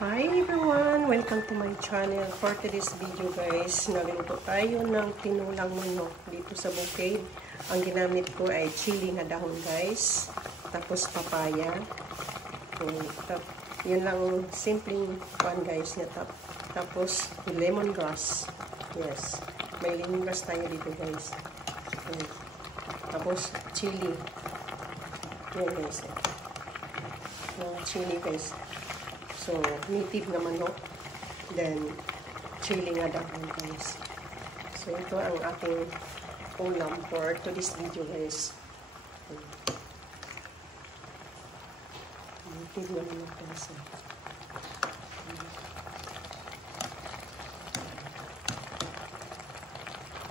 Hi everyone! Welcome to my channel. For today's video guys, nagluto tayo ng tinulang manok dito sa bukid. Ang ginamit ko ay chili na dahon guys. Tapos papaya. Yun lang simpleng pan guys niya. Tapos lemongrass. Yes. May lemongrass tayo dito guys. Tapos chili. Yan guys. Chili guys. So, native na manok. Then, chili nga dahon guys. So, ito ang aking ulam for today's video guys. Native na manok guys.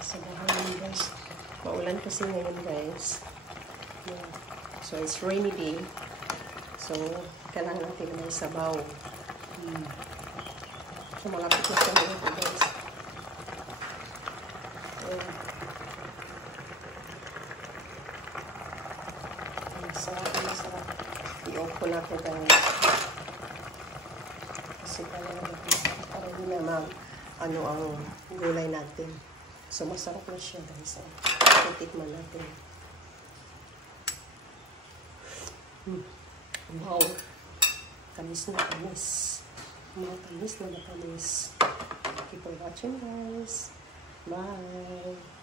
Sa bahay guys. Maulan kasi ngayon guys. So, it's rainy day. So, kailangan natin may sabaw. So, malapit na siya ito, guys. Masarap. I-off ko na ito, guys. Kasi para hindi na ang gulay natin. So, masarap na siya, guys. Titikman natin. Wow! Tamis na tamis. Tamis na tamis. Keep on watching guys. Bye!